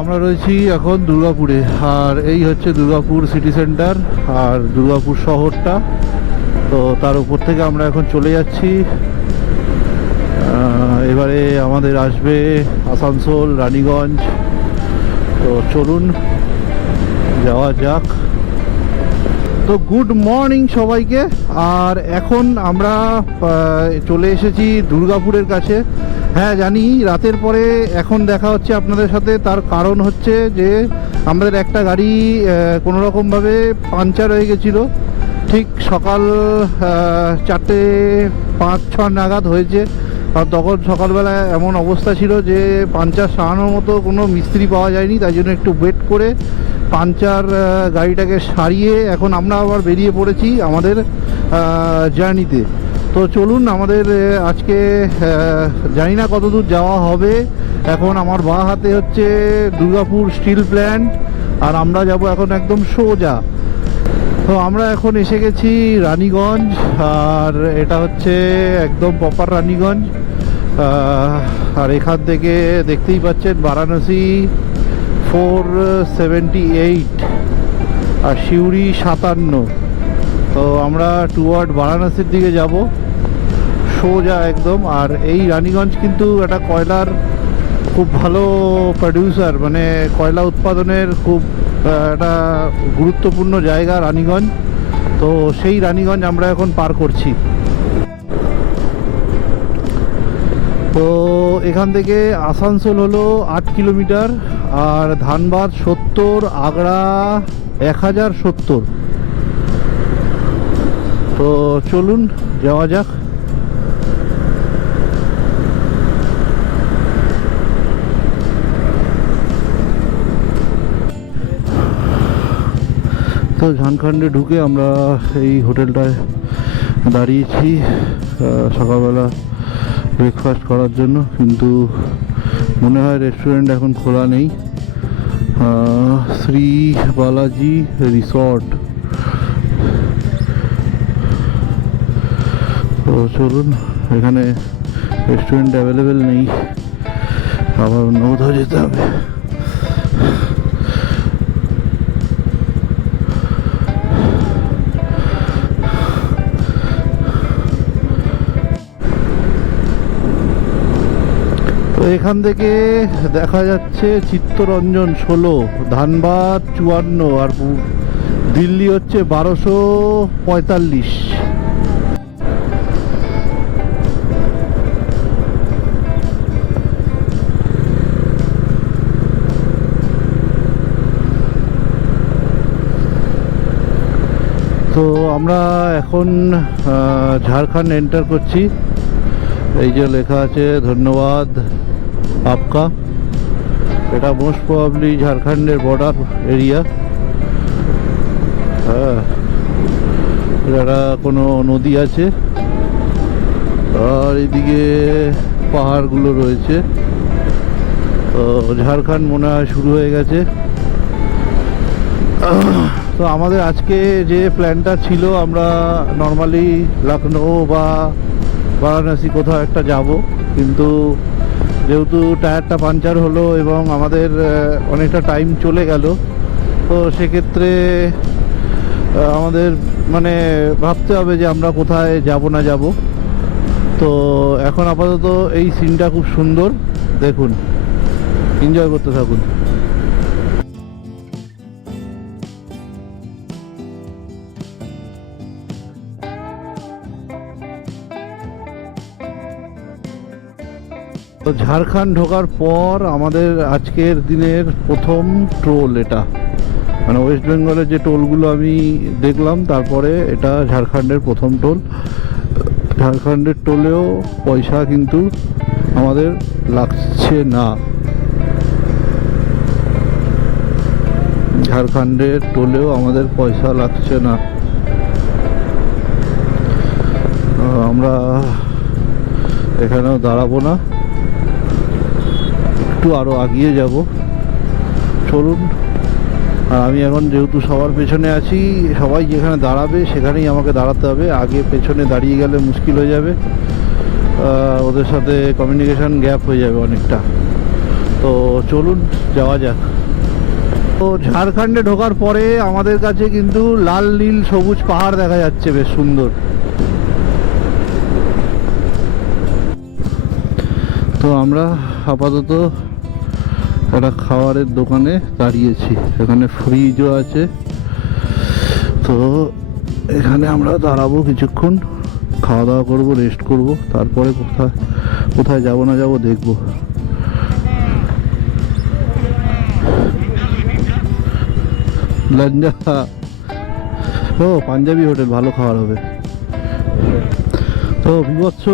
আমরা রয়েছি এখন দুর্গাপুরে, আর এই হচ্ছে দুর্গাপুর সিটি সেন্টার আর দুর্গাপুর শহরটা। তো তার উপর থেকে আমরা এখন চলে যাচ্ছি। এবারে আমাদের আসবে আসানসোল, রানীগঞ্জ। তো চলুন যাওয়া যাক। তো গুড মর্নিং সবাইকে। আর এখন আমরা চলে এসেছি দুর্গাপুরের কাছে। হ্যাঁ জানি রাতের পরে এখন দেখা হচ্ছে আপনাদের সাথে, তার কারণ হচ্ছে যে আমাদের একটা গাড়ি কোনোরকমভাবে পাংচার হয়ে গেছিলো। ঠিক সকাল 4:05 নাগাদ হয়েছে। আর তখন সকালবেলা এমন অবস্থা ছিল যে পাংচার সারানোর মতো কোনো মিস্ত্রি পাওয়া যায়নি, তাই জন্য একটু ওয়েট করে পাংচার গাড়িটাকে সারিয়ে এখন আমরা আবার বেরিয়ে পড়েছি আমাদের জার্নিতে। তো চলুন, আমাদের আজকে জানি না কত দূর যাওয়া হবে। এখন আমার বাঁ হাতে হচ্ছে দুর্গাপুর স্টিল প্ল্যান্ট, আর আমরা যাব এখন একদম সোজা। তো আমরা এখন এসে গেছি রানীগঞ্জ, আর এটা হচ্ছে একদম প্রপার রানীগঞ্জ। আর এখান থেকে দেখতেই পাচ্ছেন বারাণসী 478 আর সিউড়ি 57। তো আমরা টুয়ার্ড বারাণসীর দিকে যাব সোজা একদম। আর এই রানীগঞ্জ কিন্তু একটা কয়লার খুব ভালো প্রডিউসার, মানে কয়লা উৎপাদনের খুব একটা গুরুত্বপূর্ণ জায়গা রানীগঞ্জ। তো সেই রানীগঞ্জ আমরা এখন পার করছি। তো এখান থেকে আসানসোল হলো 8 কিলোমিটার, আর ধানবাদ 70, আগড়া 1070। তো চলুন যাওয়া যাক। তো ঝাড়খণ্ডে ঢুকে আমরা এই হোটেলটায় দাঁড়িয়েছি সকালবেলা ব্রেকফাস্ট করার জন্য, কিন্তু মনে হয় রেস্টুরেন্ট এখন খোলা নেই। শ্রী বালাজি রিসর্ট। তো চলুন, এখানে রেস্টুরেন্ট অ্যাভেলেবেল নেই, আবার অন্য কোথাও যেতে হবে। তো এখান থেকে দেখা যাচ্ছে চিত্তরঞ্জন 16, ধানবাদ 54, আর দিল্লি হচ্ছে 1245। তো আমরা এখন ঝাড়খণ্ড এন্টার করছি। এই যে লেখা আছে ধন্যবাদ আপকা, এটা মোস্ট প্রবাবলি ঝাড়খণ্ডের বর্ডার এরিয়া। হ্যাঁ, এটা কোনো নদী আছে, আর এদিকে পাহাড়গুলো রয়েছে। তো ঝাড়খণ্ড মনে হয় শুরু হয়ে গেছে। তো আমাদের আজকে যে প্ল্যানটা ছিল, আমরা নর্মালি লখনৌ বা বারাণসী কোথাও একটা যাব, কিন্তু যেহেতু টায়ারটা পাংচার হলো এবং আমাদের অনেকটা টাইম চলে গেল, তো সেক্ষেত্রে আমাদের মানে ভাবতে হবে যে আমরা কোথায় যাব না যাব। তো এখন আপাতত এই সিনটা খুব সুন্দর, দেখুন, এনজয় করতে থাকুন। তো ঝাড়খণ্ড ঢোকার পর আমাদের আজকের দিনের প্রথম টোল এটা, মানে ওয়েস্ট বেঙ্গলের যে টোলগুলো আমি দেখলাম তারপরে এটা ঝাড়খণ্ডের প্রথম টোল। ঝাড়খণ্ডের টোলেও পয়সা কিন্তু আমাদের লাগছে না, ঝাড়খণ্ডের টোলেও আমাদের পয়সা লাগছে না। আমরা এখানেও দাঁড়াবো না, একটু আরও আগিয়ে যাব। চলুন। আর আমি এখন যেহেতু সবার পেছনে আছি, সবাই যেখানে দাঁড়াবে সেখানেই আমাকে দাঁড়াতে হবে, আগে পেছনে দাঁড়িয়ে গেলে মুশকিল হয়ে যাবে, ওদের সাথে কমিউনিকেশন গ্যাপ হয়ে যাবে অনেকটা। তো চলুন যাওয়া যাক। তো ঝাড়খণ্ডে ঢোকার পরে আমাদের কাছে কিন্তু লাল নীল সবুজ পাহাড় দেখা যাচ্ছে, বেশ সুন্দর। তো আমরা আপাতত একটা খাবারের দোকানে দাঁড়িয়েছি, এখানে ফ্রিজও আছে। তো এখানে আমরা দাঁড়াবো কিছুক্ষণ, খাওয়া দাওয়া করবো, রেস্ট করব, তারপরে কোথায় কোথায় যাবো না যাবো দেখবো। লঞ্জা, ও পাঞ্জাবি হোটেল, ভালো খাবার হবে। তো বিভৎস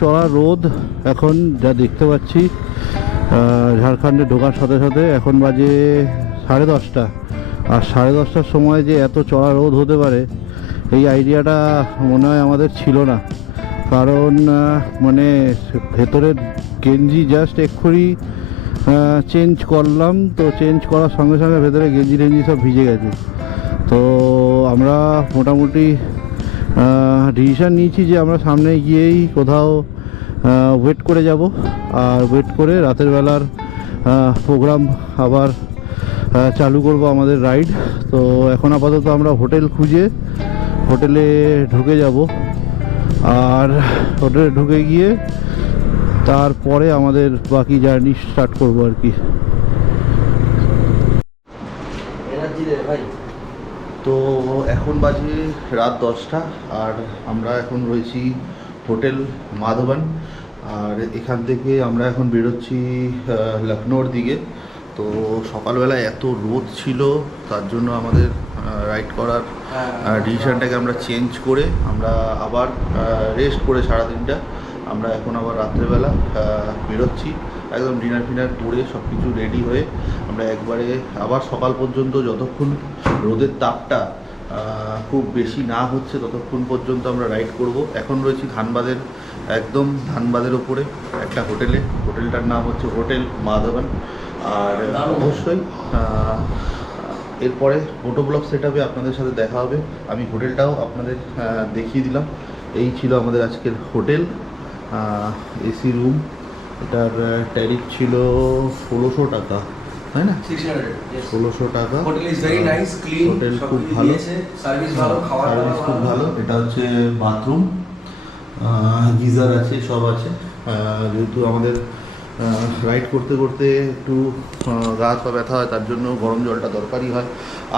চড়া রোদ এখন যা দেখতে পাচ্ছি। ঝাড়খণ্ডে ঢোকার সাথে সাথে এখন বাজে 10:30, আর 10:30টার সময় যে এত চড়া রোদ হতে পারে এই আইডিয়াটা মনে হয় আমাদের ছিল না। কারণ মানে ভেতরের গেঞ্জি জাস্ট এক্ষুনি চেঞ্জ করলাম, তো চেঞ্জ করার সঙ্গে সঙ্গে ভেতরে গেঞ্জি টেঞ্জি সব ভিজে গেছে। তো আমরা মোটামুটি ডিসিশান নিয়েছি যে আমরা সামনে গিয়েই কোথাও ওয়েট করে যাব, আর ওয়েট করে রাতের বেলার প্রোগ্রাম আবার চালু করব আমাদের রাইড। তো এখন আপাতত আমরা হোটেল খুঁজে হোটেলে ঢুকে যাব, আর হোটেলে ঢুকে গিয়ে তারপরে আমাদের বাকি জার্নি স্টার্ট করব আর কি। তো এখন বাজে রাত 10টা, আর আমরা এখন রয়েছি হোটেল মাধবন, আর এখান থেকে আমরা এখন বেরোচ্ছি লখনৌর দিকে। তো সকালবেলা এত রোদ ছিল, তার জন্য আমাদের রাইড করার ডিসিশনটাকে আমরা চেঞ্জ করে আমরা আবার রেস্ট করে সারাদিনটা আমরা এখন আবার রাত্রেবেলা বেরোচ্ছি, একদম ডিনার ফিনার করে সব কিছু রেডি হয়ে আমরা একবারে আবার সকাল পর্যন্ত, যতক্ষণ রোদের তাপটা খুব বেশি না হচ্ছে ততক্ষণ পর্যন্ত আমরা রাইড করব। এখন রয়েছি ধানবাদের, একদম ধানবাদের ওপরে একটা হোটেলে। হোটেলটার নাম হচ্ছে হোটেল মাধবন। আর অবশ্যই এরপরে ফটো ব্লগ সেটআপে আপনাদের সাথে দেখা হবে। আমি হোটেলটাও আপনাদের দেখিয়ে দিলাম। এই ছিল আমাদের আজকের হোটেল, এসি রুম। এটার ট্যারিফ ছিল 1600 টাকা, তাই না? 1600 টাকা। হোটেল খুব ভালো, সার্ভিস খুব ভালো। এটা হচ্ছে বাথরুম, গিজার আছে, সব আছে। যেহেতু আমাদের রাইড করতে করতে একটু গা হাত পা ব্যথা হয়, তার জন্য গরম জলটা দরকারই হয়।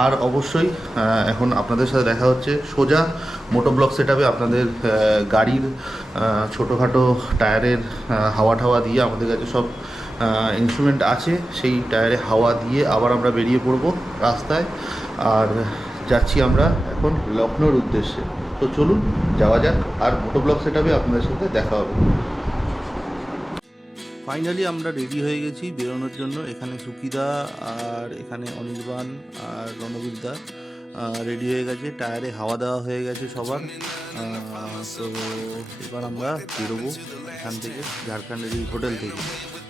আর অবশ্যই এখন আপনাদের সাথে দেখা হচ্ছে সোজা মোটো ব্লগ সেটআপে। আপনাদের গাড়ির ছোটোখাটো টায়ারের হাওয়া টাওয়া দিয়ে, আমাদের কাছে সব ইনস্ট্রুমেন্ট আছে, সেই টায়ারে হাওয়া দিয়ে আবার আমরা বেরিয়ে পড়ব রাস্তায়। আর যাচ্ছি আমরা এখন লখনৌর উদ্দেশ্যে। তো চলুন যাওয়া যাক, আর মোটো ব্লগ সেটআপে আপনাদের সাথে দেখা হবে। ফাইনালি আমরা রেডি হয়ে গেছি বেরোনোর জন্য। এখানে সুকিদা আর এখানে অনির্বাণ আর রণবীরদা রেডি হয়ে গেছে, টায়ারে হাওয়া দেওয়া হয়ে গেছে সবার। তো এবার আমরা বেরোবো এখান থেকে, ঝাড়খণ্ডের এই হোটেল থেকে।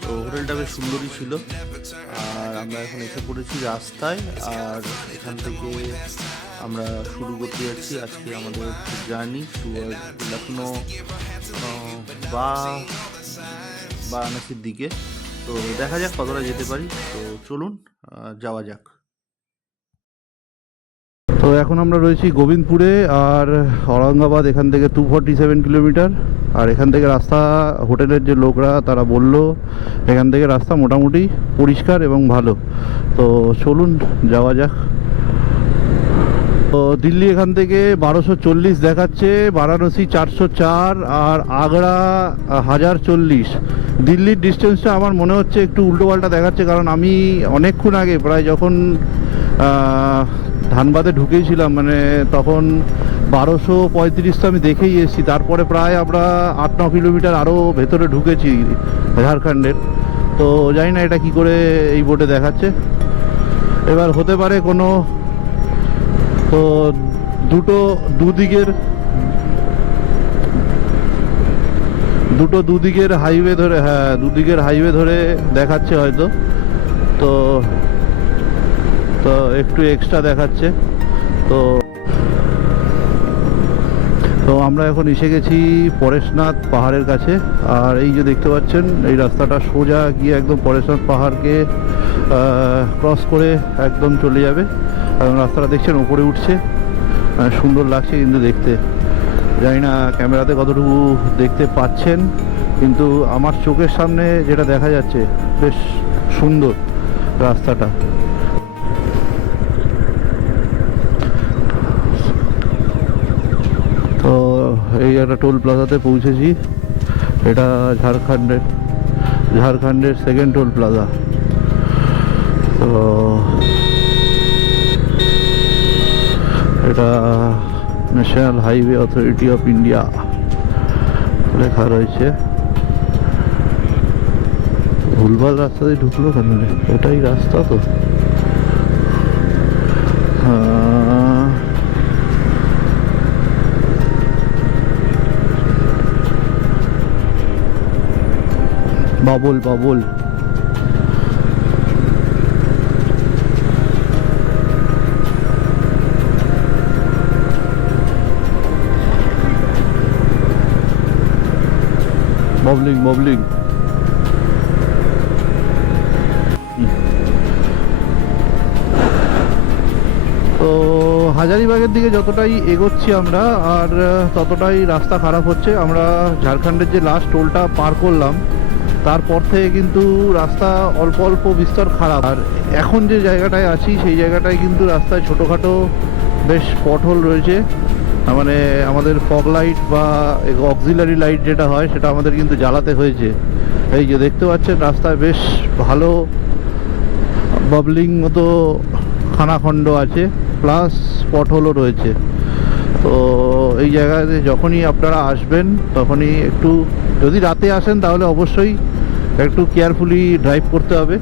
তো হোটেলটা বেশ সুন্দরই ছিল, আর আমরা এখন এসে পড়েছি রাস্তায়। আর এখান থেকে আমরা শুরু করতে যাচ্ছি আজকে আমাদের জার্নি টুয়ার্ড লখনৌ বা বারাণসীর দিকে। তো দেখা যাক কতটা যেতে পারি। তো চলুন যাওয়া যাক। তো এখন আমরা রয়েছি গোবিন্দপুরে, আর ঔরঙ্গাবাদ এখান থেকে 247 কিলোমিটার। আর এখান থেকে রাস্তা, হোটেলের যে লোকরা তারা বলল এখান থেকে রাস্তা মোটামুটি পরিষ্কার এবং ভালো। তো চলুন যাওয়া যাক। তো দিল্লি এখান থেকে 1240 দেখাচ্ছে, বারাণসী 404, আর আগ্রা 1040। দিল্লির ডিস্টেন্সটা আমার মনে হচ্ছে একটু উল্টোপাল্টা দেখাচ্ছে, কারণ আমি অনেকক্ষণ আগে, প্রায় যখন ধানবাদে ঢুকেছিলাম, মানে তখন 1235 তো আমি দেখেই এসেছি। তারপরে প্রায় আমরা 8-9 কিলোমিটার আরও ভেতরে ঢুকেছি ঝাড়খণ্ডের। তো জানি না এটা কি করে এই বোর্ডে দেখাচ্ছে। এবার হতে পারে কোনো, তো দুদিকের হাইওয়ে ধরে, হ্যাঁ দুদিকের হাইওয়ে ধরে দেখাচ্ছে হয়তো। তো একটু এক্সট্রা দেখাচ্ছে। তো আমরা এখন এসে গেছি পরেশনাথ পাহাড়ের কাছে। আর এই যে দেখতে পাচ্ছেন এই রাস্তাটা সোজা গিয়ে একদম পরেশনাথ পাহাড়কে ক্রস করে একদম চলে যাবে। এবং রাস্তাটা দেখছেন উপরে উঠছে, সুন্দর লাগছে কিন্তু দেখতে। জানি না ক্যামেরাতে কতটুকু দেখতে পাচ্ছেন, কিন্তু আমার চোখের সামনে যেটা দেখা যাচ্ছে বেশ সুন্দর রাস্তাটা। তো এই একটা টোল প্লাজাতে পৌঁছেছি। এটা ঝাড়খণ্ডের সেকেন্ড টোল প্লাজা। তো এটা national highway authority of India লেখা রয়েছে। ভুলভাল রাস্তা দিয়ে ঢুকলো কেন? এটাই রাস্তা তো। Babul Babul boggling boggling. তো হাজারিবাগের দিকে যতটাই এগোচ্ছি আমরা, আর ততটাই রাস্তা খারাপ হচ্ছে। আমরা ঝাড়খণ্ডের যে লাস্ট টোলটা পার করলাম তারপর থেকে কিন্তু রাস্তা অল্প অল্প বিস্তর খারাপ। আর এখন যে জায়গাটায় আছি সেই জায়গাটায় কিন্তু রাস্তায় ছোটোখাটো বেশ পথহোল রয়েছে। মানে আমাদের ফগ লাইট বা অক্সিলারি লাইট যেটা হয় সেটা আমাদের কিন্তু জ্বালাতে হয়েছে। এই যে দেখতে পাচ্ছেন রাস্তায় বেশ ভালো বাবলিং মতো খানাখণ্ড আছে, প্লাস পথহোলও রয়েছে। তো এই জায়গাতে যখনই আপনারা আসবেন তখনই একটু, যদি রাতে আসেন তাহলে অবশ্যই একটু কেয়ারফুলি ড্রাইভ করতে হবে।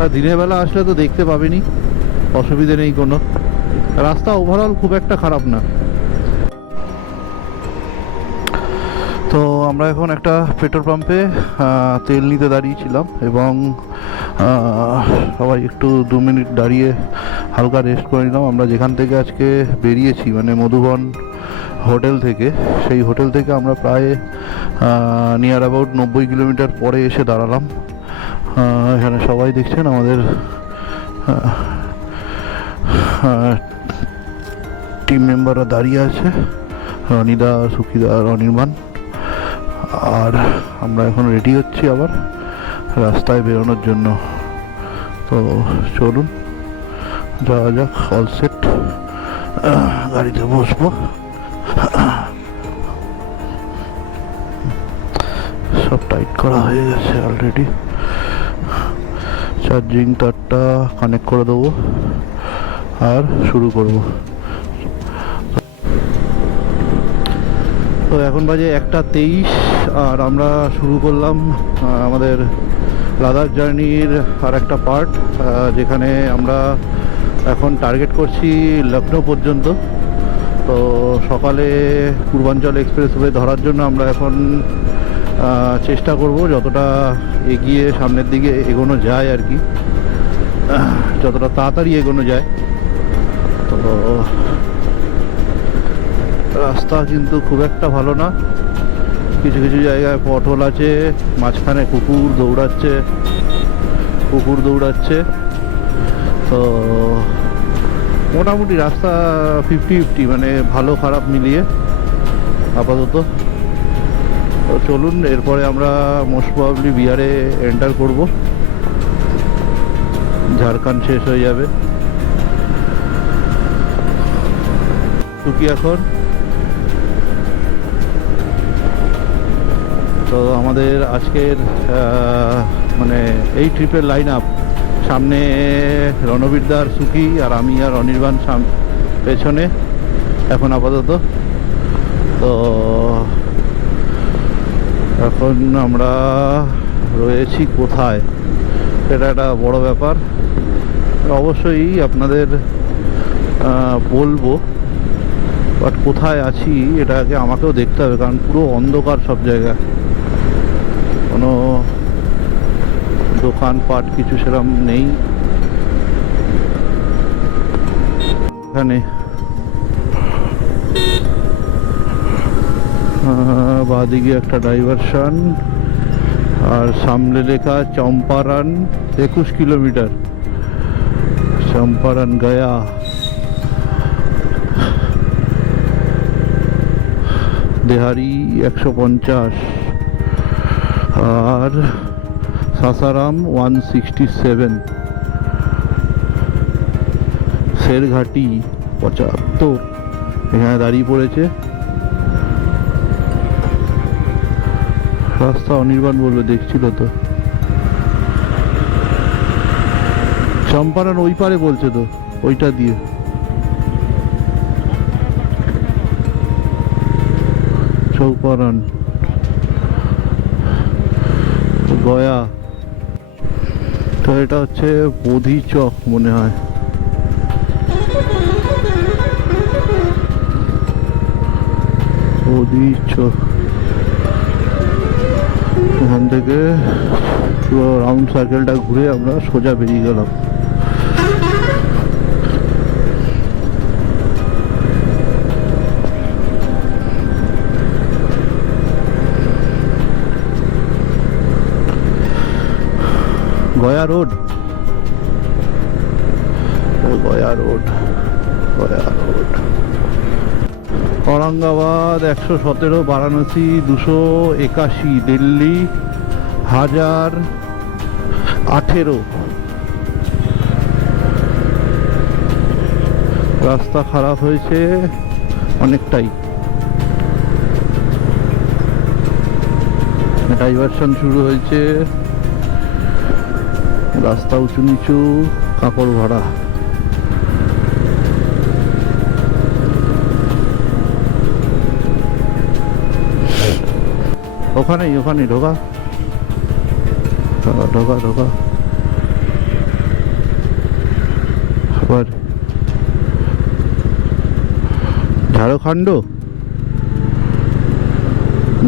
আর দিনের বেলা আসলে তো দেখতে পাবেনই, অসুবিধে নেই কোনো। রাস্তা ওভারঅল খুব একটা খারাপ না। তো আমরা এখন একটা পেট্রোল পাম্পে তেল নিতে দাঁড়িয়েছিলাম এবং সবাই একটু 2 মিনিট দাঁড়িয়ে হালকা রেস্ট করে নিলাম। আমরা যেখান থেকে আজকে বেরিয়েছি মানে মধুবন হোটেল থেকে, সেই হোটেল থেকে আমরা প্রায় নিয়ার অ্যাবাউট 90 কিলোমিটার পরে এসে দাঁড়ালাম। এখানে সবাই দেখছেন আমাদের টিম মেম্বাররা দাঁড়িয়ে আছে, রনিদা, সুকিদা, অনির্বাণ। আর আমরা এখন রেডি হচ্ছি আবার রাস্তায় বেরোনোর জন্য। তো চলুন যাওয়া যাক। অল সেট, গাড়িতে বসবো। সব টাইট করা হয়ে গেছে অলরেডি। চার্জিং তারটা কানেক্ট করে দেবো আর শুরু করব। তো এখন বাজে 1:23 আর আমরা শুরু করলাম আমাদের লাদাখ জার্নির আর একটা পার্ট, যেখানে আমরা এখন টার্গেট করছি লখনৌ পর্যন্ত। তো সকালে পূর্বাঞ্চল এক্সপ্রেসওয়ে ধরার জন্য আমরা এখন চেষ্টা করব যতটা এগিয়ে সামনের দিকে এগোনো যায় আর কি, যতটা তাড়াতাড়ি এগোনো যায়। তো রাস্তা কিন্তু খুব একটা ভালো না, কিছু কিছু জায়গায় পথহোল আছে, মাঝখানে কুকুর দৌড়াচ্ছে। তো মোটামুটি রাস্তা 50-50, মানে ভালো খারাপ মিলিয়ে আপাতত। তো চলুন, এরপরে আমরা মোস্ট প্রবাবলি বিহারে এন্টার করব, ঝাড়খণ্ড শেষ হয়ে যাবে। টুকি এখন তো আমাদের আজকের মানে এই ট্রিপের লাইন আপ, সামনে রণবীরদার, সুকি আর আমি আর অনির্বাণ পেছনে এখন আপাতত। তো এখন আমরা রয়েছি কোথায় সেটা একটা বড় ব্যাপার, অবশ্যই আপনাদের বলবো, বাট কোথায় আছি এটাকে আমাকেও দেখতে হবে, কারণ পুরো অন্ধকার সব জায়গায়, কোনো দোকানপাট কিছু সেরকম নেই এখানে। বাঁদিকে একটা ডাইভারশন, আর সামনে লেখা চম্পারন 21 কিলোমিটার, চম্পারন গয়া। দেহারি 150 আর সাসারাম 167, শেরঘাটি 75। এখানে দাঁড়িয়ে পড়েছে। রাস্তা অনির্বাণ বললো, দেখছিল তো। চম্পারন ওই পারে বলছে তো, ওইটা দিয়ে। চৌপারন গয়া। তো এটা হচ্ছে বোধি চক মনে হয়। বোধি চক, এখান থেকে পুরো রাউন্ড সার্কেলটা ঘুরে আমরা সোজা বেরিয়ে গেলাম। Gaya road, Gaya road, Gaya road. Aurangabad 117, Varanasi 281, Delhi 1018। রাস্তা খারাপ হয়েছে অনেকটাই। ডাইভারশন শুরু হয়েছে, রাস্তা উঁচু নিচু, কাপড় ভাড়া। ওখানেই ওখানেই ঢোকা ঢোকা ঢোকা। আবার ঝাড়খণ্ড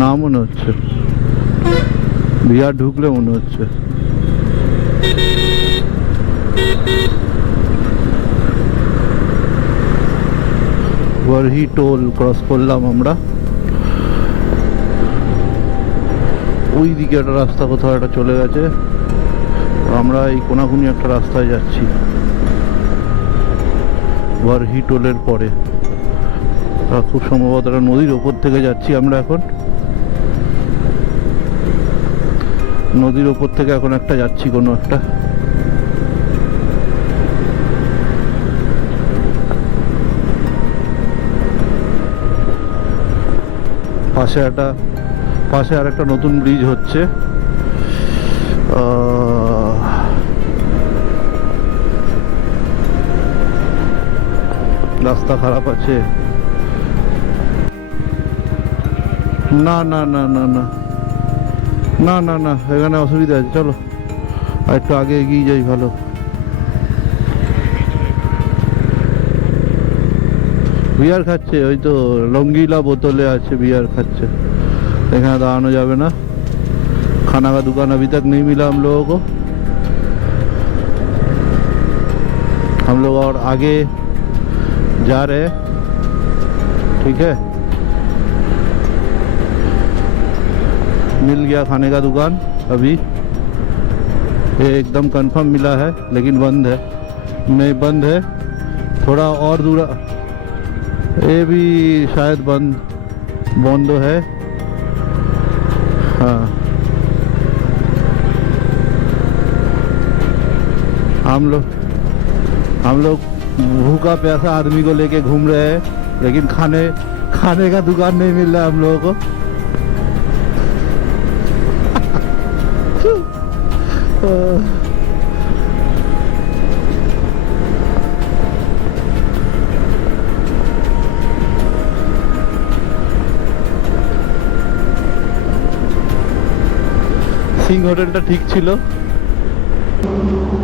না মনে হচ্ছে, বিহার ঢুকলে মনে হচ্ছে। বরহি টোল ক্রস করলাম আমরা। ওই দিকে একটা রাস্তা কোথাও একটা চলে গেছে, আমরা এই কোনাকুনি একটা রাস্তায় যাচ্ছি বরহি টোলের পরে। খুব সম্ভবত একটা নদীর ওপর থেকে যাচ্ছি আমরা এখন, নদীর ওপর থেকে এখন একটা যাচ্ছি কোনো একটা। পাশে আর একটা নতুন ব্রিজ হচ্ছে। রাস্তা খারাপ আছে। না না না না না না না না, এখানে অসুবিধা আছে, চলো আর একটু আগে এগিয়ে যাই ভালো। বিয়ার খাচ্ছে, ওই তো লঙ্গিলা বোতলে আছে, বিয়ার খাচ্ছে। এখানে दाঁড়ानो যাবে না। खाना का दुकान अभी तक नहीं मिला हम लोगों को। हम लोग और आगे जा रहे हैं, ठीक है। मिल गया खाने का दुकान अभी, ये एकदम कंफर्म मिला है, लेकिन बंद है। नहीं बंद है, थोड़ा और दूर। ये भी शायद बंद है। हाँ, हम लोग भूखा प्यासा आदमी को लेके घूम रहे हैं, लेकिन खाने का दुकान नहीं मिल रहा है हम लोगों को। সিং হোটেলটা ঠিক ছিল।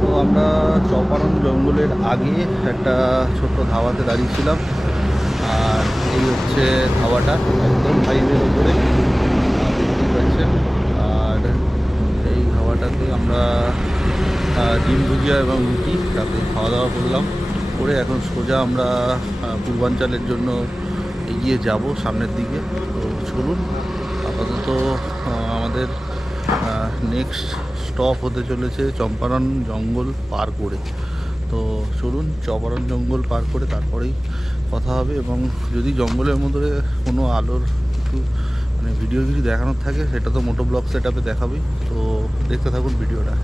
তো আমরা চম্পারন জঙ্গলের আগে একটা ছোট্ট ধাবাতে দাঁড়িয়েছিলাম, আর এই হচ্ছে ধাবাটা একদম হাইওয়ের উপরে, দেখতেই পাচ্ছেন। আর এই ধাবাটাতে আমরা ডিম ভুজিয়া এবং রুটি রাতে খাওয়া দাওয়া করলাম, করে এখন সোজা আমরা পূর্বাঞ্চলের জন্য এগিয়ে এগিয়ে যাব সামনের দিকে। তো চলুন, আপাতত আমাদের নেক্সট স্টপ হতে চলেছে চম্পারণ জঙ্গল পার করে। তো চলুন, চম্পারণ জঙ্গল পার করে তারপরেই কথা হবে। এবং যদি জঙ্গলের মধ্যে কোনো আলোর কিছু মানে ভিডিও কিছু দেখানোর থাকে সেটা তো মোটো ব্লগ সেট আপে দেখাবেই। তো দেখতে থাকুন ভিডিওটা।